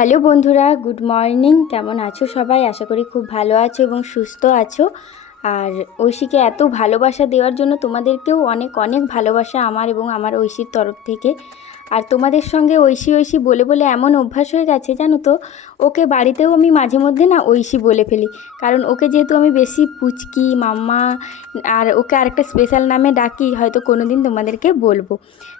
Hello বন্ধুরা, good morning. কেমন আছো সবাই? আশা করি খুব ভালো আছো এবং সুস্থ আছো। আর ঐশীকে এত ভালোবাসা দেওয়ার জন্য তোমাদেরকেও অনেক অনেক ভালোবাসা আমার এবং আমার ঐশীর তরফ থেকে। আর তোমাদের সঙ্গে ঐশী ঐশী বলে বলে এমন অভ্যাস হয়ে গেছে জানো তো, ওকে বাড়িতেও আমি মাঝে মধ্যে না ঐশী বলে ফেলি। কারণ ওকে যেহেতু আমি বেশি পুচকি মাম্মা আর ওকে আরেকটা স্পেশাল নামে ডাকি, হয়তো কোনো দিন তোমাদেরকে বলবো।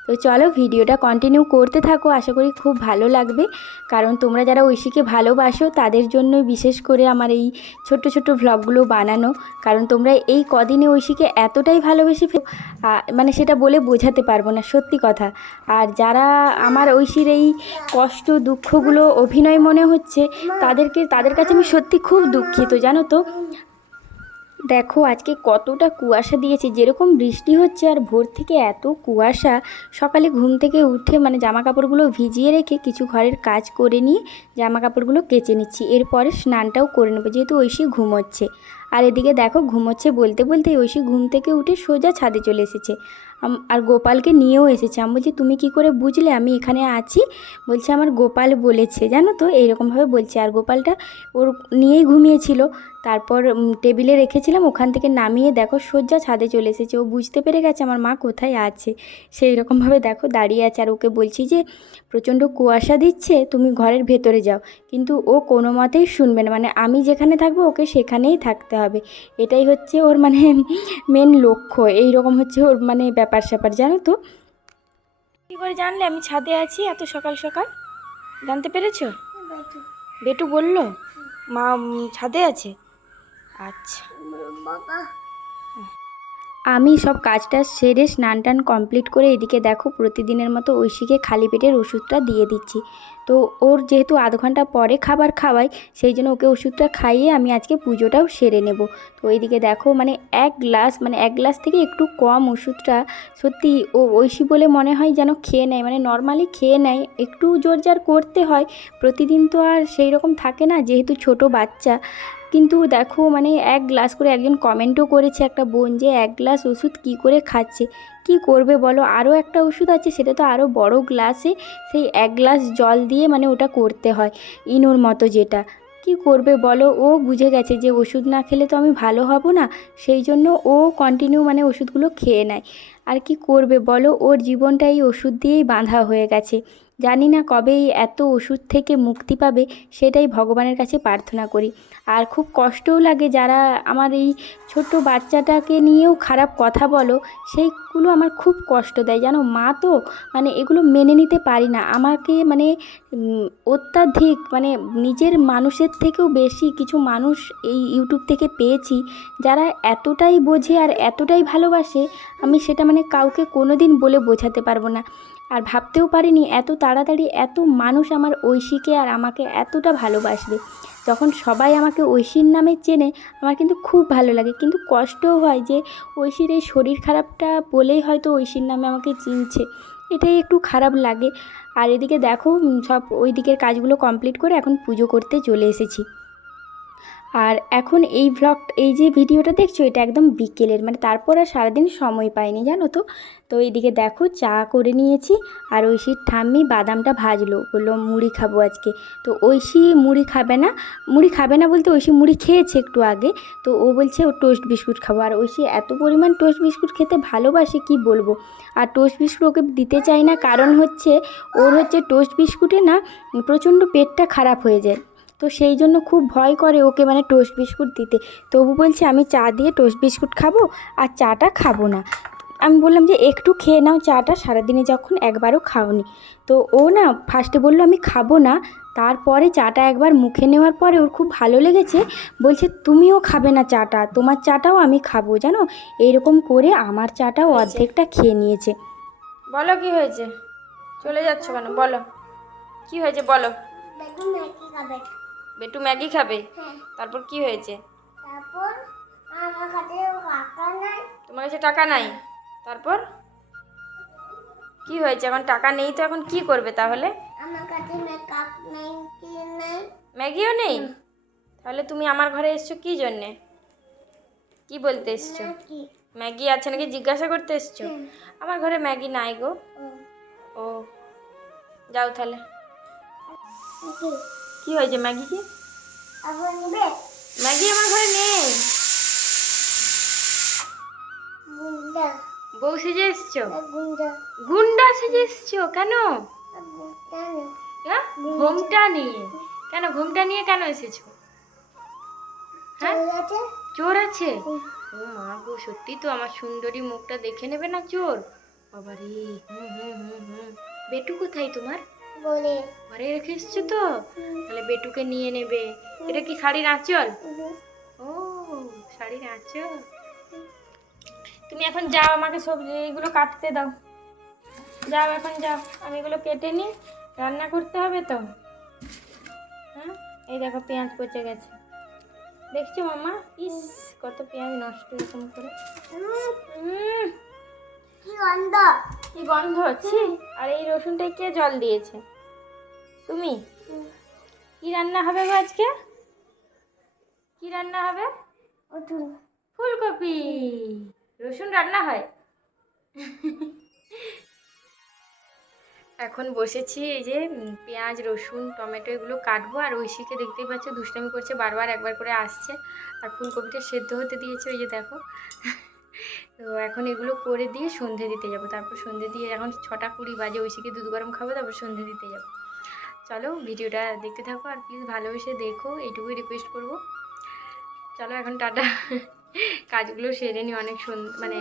তো চলো ভিডিওটা কন্টিনিউ করতে থাকো, আশা করি খুব ভালো লাগবে। কারণ তোমরা যারা ঐশীকে ভালোবাসো তাদের জন্যই বিশেষ করে আমার এই ছোট্ট ছোট্ট ভ্লগগুলো বানানো। কারণ তোমরা এই কদিনে ঐশীকে এতটাই ভালোবেসে মানে সেটা বলে বোঝাতে পারবো না, সত্যি কথা। আর যারা আমার ঐশীর এই কষ্ট দুঃখগুলো অভিনয় মনে হচ্ছে তাদের কাছে আমি সত্যি খুব দুঃখিত, জানো তো। দেখো আজকে কতটা কুয়াশা দিয়েছে, যেরকম বৃষ্টি হচ্ছে আর ভোর থেকে এত কুয়াশা। সকালে ঘুম থেকে উঠে মানে জামা কাপড়গুলো ভিজিয়ে রেখে কিছু ঘরের কাজ করে নিয়ে জামা কাপড়গুলো কেচে নিচ্ছি, এরপরে স্নানটাও করে নেবো যেহেতু ঐশী ঘুমোচ্ছে। আর এদিকে দেখো ঘুমোচ্ছে বলতে বলতে ঐশী ঘুম থেকে উঠে সোজা ছাদে চলে এসেছে। আর গোপালকে নিয়েও এসেছে। আমি বলছি তুমি কি করে বুঝলে আমি এখানে আছি? বলছে আমার গোপাল বলেছে, জানো তো, এইরকমভাবে বলছে। আর গোপালটা ওর নিয়েই ঘুমিয়েছিল। তারপর টেবিলে রেখেছিলাম, ওখান থেকে নামিয়ে দেখো সোজা ছাদে চলে এসেছে। ও বুঝতে পেরে গেছে আমার মা কোথায় আছে, সেই রকমভাবে দেখো দাঁড়িয়ে আছে। আর ওকে বলছি যে প্রচণ্ড কুয়াশা দিচ্ছে, তুমি ঘরের ভেতরে যাও। কিন্তু ও কোনো মতেই শুনবে না, মানে আমি যেখানে থাকবো ওকে সেখানেই থাকতে হবে। এটাই হচ্ছে ওর মানে মেন লক্ষ্য। এই রকম হচ্ছে ওর মানে ব্যাপার স্যাপার, জানো তো। কী করে জানলে আমি ছাদে আছি এত সকাল সকাল? জানতে পেরেছো? বেটু বললো মা ছাদে আছে। আচ্ছা, আমি সব কাজটা সেরে স্নান টান কমপ্লিট করে এদিকে দেখো প্রতিদিনের মতো ঐশীকে খালি পেটের ওষুধটা দিয়ে দিচ্ছি। তো ওর যেহেতু আধ ঘন্টা পরে খাবার খাওয়াই, সেই জন্য ওকে ওষুধটা খাইয়ে আমি আজকে পুজোটাও সেরে নেব। তো এইদিকে দেখো মানে এক গ্লাস থেকে একটু কম ওষুধটা সত্যি ও ঐশী বলে মনে হয় যেন খেয়ে নেয়, মানে নর্মালি খেয়ে নেয়, একটু জোর জার করতে হয়। প্রতিদিন তো আর সেই রকম থাকে না যেহেতু ছোট বাচ্চা। কিন্তু দেখো মানে এক গ্লাস করে, একজন কমেন্টও করেছে একটা বোন যে এক গ্লাস ওষুধ কী করে খাচ্ছে। কি করবে বলো, আরও একটা ওষুধ আছে সেটা তো আরও বড় গ্লাসে সেই এক গ্লাস জল দিয়ে মানে ওটা করতে হয়, ইনোর মতো যেটা। কি করবে বলো, ও বুঝে গেছে যে ওষুধ না খেলে তো আমি ভালো হব না, সেই জন্য ও কন্টিনিউ মানে ওষুধগুলো খেয়ে নেয়। আর কি করবে বলো, ওর জীবনটা এই ওষুধ দিয়েই বাঁধা হয়ে গেছে। জানি না কবে এই এত ওষুধ থেকে মুক্তি পাবে, সেটাই ভগবানের কাছে প্রার্থনা করি। আর খুব কষ্টও লাগে যারা আমার এই ছোট্ট বাচ্চাটাকে নিয়েও খারাপ কথা বলো, সেইগুলো আমার খুব কষ্ট দেয়, জানো। মা তো মানে এগুলো মেনে নিতে পারি না। আমাকে মানে অত্যাধিক মানে নিজের মানুষের থেকেও বেশি কিছু মানুষ এই ইউটিউব থেকে পেয়েছি যারা এতটাই বোঝে আর এতটাই ভালোবাসে, আমি সেটা মানে কাউকে কোনো দিন বলে বোঝাতে পারবো না। আর ভাবতেও পারিনি এত তাড়াতাড়ি এত মানুষ আমার ঐশীকে আর আমাকে এতটা ভালোবাসবে। যখন সবাই আমাকে ঐশীর নামে চেনে আমার কিন্তু খুব ভালো লাগে, কিন্তু কষ্টও হয় যে ঐশীর এই শরীর খারাপটা বলেই হয়তো ঐশীর নামে আমাকে চিনছে, এটাই একটু খারাপ লাগে। আর এদিকে দেখো সব ওই দিকের কাজগুলো কমপ্লিট করে এখন পুজো করতে চলে এসেছি। আর এখন এই যে ভিডিওটা দেখছো এটা একদম বিকেলের, মানে তারপর আর সারাদিন সময় পাইনি, জানো তো। তো এইদিকে দেখো চা করে নিয়েছি। আর ঐশীর ঠাম্মি বাদামটা ভাজলো, বললো মুড়ি খাবো আজকে। তো ঐশী মুড়ি খাবে না বলতে ঐশী মুড়ি খেয়েছে একটু আগে। তো ও বলছে ও টোস্ট বিস্কুট খাবো। আর ঐশী এত পরিমাণ টোস্ট বিস্কুট খেতে ভালোবাসে কি বলবো। আর টোস্ট বিস্কুট ওকে দিতে চাই না, কারণ হচ্ছে ওর হচ্ছে টোস্ট বিস্কুটে না প্রচণ্ড পেটটা খারাপ হয়ে যায়। তো সেই জন্য খুব ভয় করে ওকে মানে টোস্ট বিস্কুট দিতে। তবু বলছে আমি চা দিয়ে টোস্ট বিস্কুট খাবো আর চাটা খাবো না। আমি বললাম যে একটু খেয়ে নাও চাটা, সারাদিনে যখন একবারও খাওনি। তো ও না ফার্স্টে বললো আমি খাবো না, তারপরে চাটা একবার মুখে নেওয়ার পরে ওর খুব ভালো লেগেছে, বলছে তুমিও খাবে না চাটা, তোমার চাটাও আমি খাবো, জানো। এইরকম করে আমার চাটাও অর্ধেকটা খেয়ে নিয়েছে। বলো কি হয়েছে, চলে যাচ্ছ কেন, বলো কি হয়েছে বলো। বেটু ম্যাগি খাবে? তারপর কি হয়েছে? তারপর আমার কাছে টাকা নাই। তোমার কাছে টাকা নাই? তারপর কি হয়েছে? এখন টাকা নেই তো এখন কি করবে তাহলে? আমার কাছে মেকআপ নেই, কি নেই, ম্যাগিও নেই। তাহলে তুমি আমার ঘরে এসছো কি জন্যে? কি বলতে এসছো? ম্যাগি আছে নাকি জিজ্ঞাসা করতে এসছো? আমার ঘরে ম্যাগি নাই গো। ও যাও তাহলে। কি হয়েছে ম্যাগি কি? ম্যাগি আমার ঘরে নেই। বউ সেজে এসছো? গুন্ডা সেজে এসছো কেন? হ্যাঁ, ঘোমটা নিয়ে? কেন ঘোমটা নিয়ে কেন এসেছো? হ্যাঁ, চোর আছে? ও মা গো, সত্যি তো আমার সুন্দরী মুখটা দেখে নেবে না চোর? বাবারে, বেটু কোথায় তোমার? ঘরে রেখে এসছো তো? তাহলে বেটুকে নিয়ে নেবে। এটা কি শাড়ির আঁচল? ও, শাড়ির আঁচল। তুমি এখন যাও, আমাকে সবজি এগুলো কাটতে দাও। যাও এখন যাও, আমি এগুলো কেটে নিই, রান্না করতে হবে তো। হ্যাঁ, এই দেখো পেঁয়াজ পচে গেছে, দেখছো মামা? ইস, কত পেঁয়াজ নষ্ট এরকম করে। কি গন্ধ, কি গন্ধ হচ্ছে! আর এই রসুনটায় কে জল দিয়েছে? তুমি? কি রান্না হবে গো আজকে? কি রান্না হবে? ফুলকপি। রসুন রান্না হয়? এখন বসেছি, এই যে পেঁয়াজ রসুন টমেটো এগুলো কাটবো। আর ঐশীকে দেখতেই পাচ্ছ, দুষ্টামি করছে, বারবার একবার করে আসছে। আর ফুলকপিটা সেদ্ধ হতে দিয়েছে, ওই যে দেখো। তো এখন এগুলো করে দিয়ে সন্ধে দিতে যাব। তারপর সন্ধে দিয়ে, এখন 6:20 বাজে, ঐশীকে দুধ গরম খাবো, তারপর সন্ধে দিতে যাব। চলো ভিডিওটা দেখতে থাকো, আর প্লিজ ভালোবেসে দেখো, এইটুকুই রিকোয়েস্ট করবো। চলো এখন টাটা। কাজগুলো সেরে নি, মানে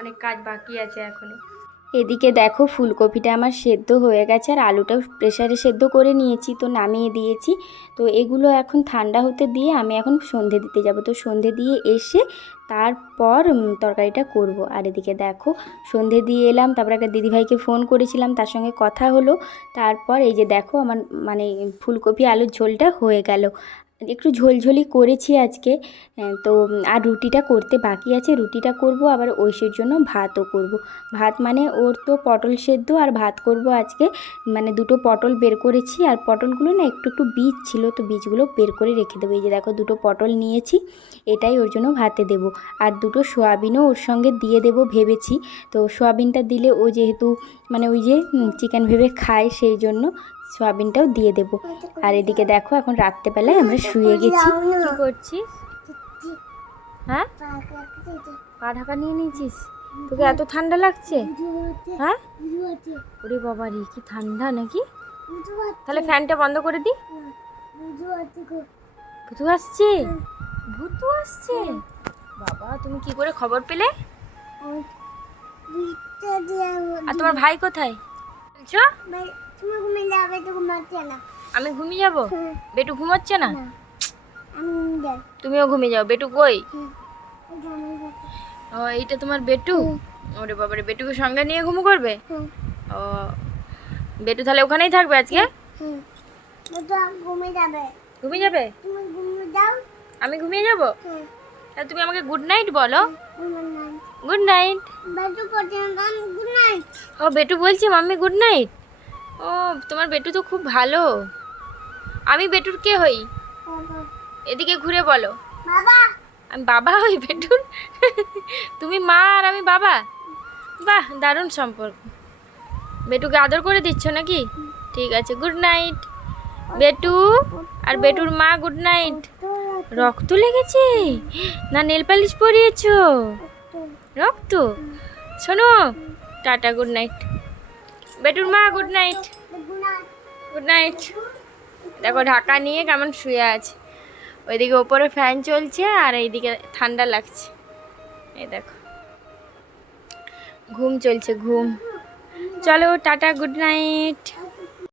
অনেক কাজ বাকি আছে এখনো। এদিকে দেখো ফুলকপিটা আমার সেদ্ধ হয়ে গেছে, আর আলুটাও প্রেসারে সেদ্ধ করে নিয়েছি, তো নামিয়ে দিয়েছি। তো এগুলো এখন ঠান্ডা হতে দিয়ে আমি এখন সন্ধে দিতে যাব। তো সন্ধে দিয়ে এসে তারপর তরকারিটা করব। আর এদিকে দেখো সন্ধে দিয়ে এলাম, তারপর একটা দিদিভাইকে ফোন করেছিলাম, তার সঙ্গে কথা হলো। তারপর এই যে দেখো আমার মানে ফুলকপি আলুর ঝোলটা হয়ে গেল। একটু ঝোলঝোলি করেছি আজকে। তো আর রুটিটা করতে বাকি আছে, রুটিটা করব, আবার ঐশীর জন্য ভাতও করব। ভাত মানে ওর তো পটল সেদ্ধ আর ভাত করব আজকে। মানে দুটো পটল বের করেছি, আর পটলগুলো না একটু একটু বীজ ছিল, তো বীজগুলো বের করে রেখে দেবো। এই যে দেখো দুটো পটল নিয়েছি, এটাই ওর জন্য ভাতে দেব। আর দুটো সোয়াবিনও ওর সঙ্গে দিয়ে দেব ভেবেছি। তো সোয়াবিনটা দিলে ও যেহেতু মানে ওই যে চিকেন ভেবে খায়, সেই জন্য সোয়াবিনটাও দিয়ে দেব। আর এদিকে দেখো এখন রাত্রেবেলায় আমরা শুয়ে গেছি। কি করছিস? হ্যাঁ, পা ঢাকা নিয়ে নিয়েছিস? তোকে এত ঠান্ডা লাগছে? হ্যাঁ, ওরে বাবা রে, কি ঠান্ডা নাকি! তাহলে ফ্যানটা বন্ধ করে দি। ভূতু আসছে? ভূতু আসছে? বাবা, তুমি কি করে খবর পেলে? আর তোমার ভাই কোথায় বলছো? আমি ঘুমিয়ে যাবো? বেটু ঘুমাচ্ছে না? তুমিও ঘুমিয়ে যাও। বেটু কই? ও, এইটা তোমার বেটু? ওরে বাবারে, বেটুকে সঙ্গে নিয়ে ঘুমো করবে? ও, বেটু তাহলে ওখানেই থাকবে আজকে? ঘুমিয়ে যাবে? আমি ঘুমিয়ে যাব? তাহলে তুমি আমাকে গুড নাইট বলো। Good night. ও, বেটু বলছি মাম্মি গুড নাইট। ও, তোমার বেটু তো খুব ভালো। আমি বেটুর কে হই? এদিকে ঘুরে বলো। আমি বাবা হই বেটুর? তুমি মা আর আমি বাবা? বাহ, দারুণ সম্পর্ক। বেটুকে আদর করে দিচ্ছ নাকি? ঠিক আছে, গুড নাইট বেটু। আর বেটুর মা গুড নাইট। রক্ত লেগেছে না? নেল পালিশ পরিয়েছো? রক্ত? শোনো, টাটা, গুড নাইট। বেটুর মা গুড নাইট। Good night. দেখো ঢাকা নিয়ে কেমন শুয়ে আছে। ওইদিকে ওপরে ফ্যান চলছে, আর এইদিকে ঠান্ডা লাগছে। এই দেখো ঘুম চলছে, ঘুম। চলো টাটা, গুড নাইট।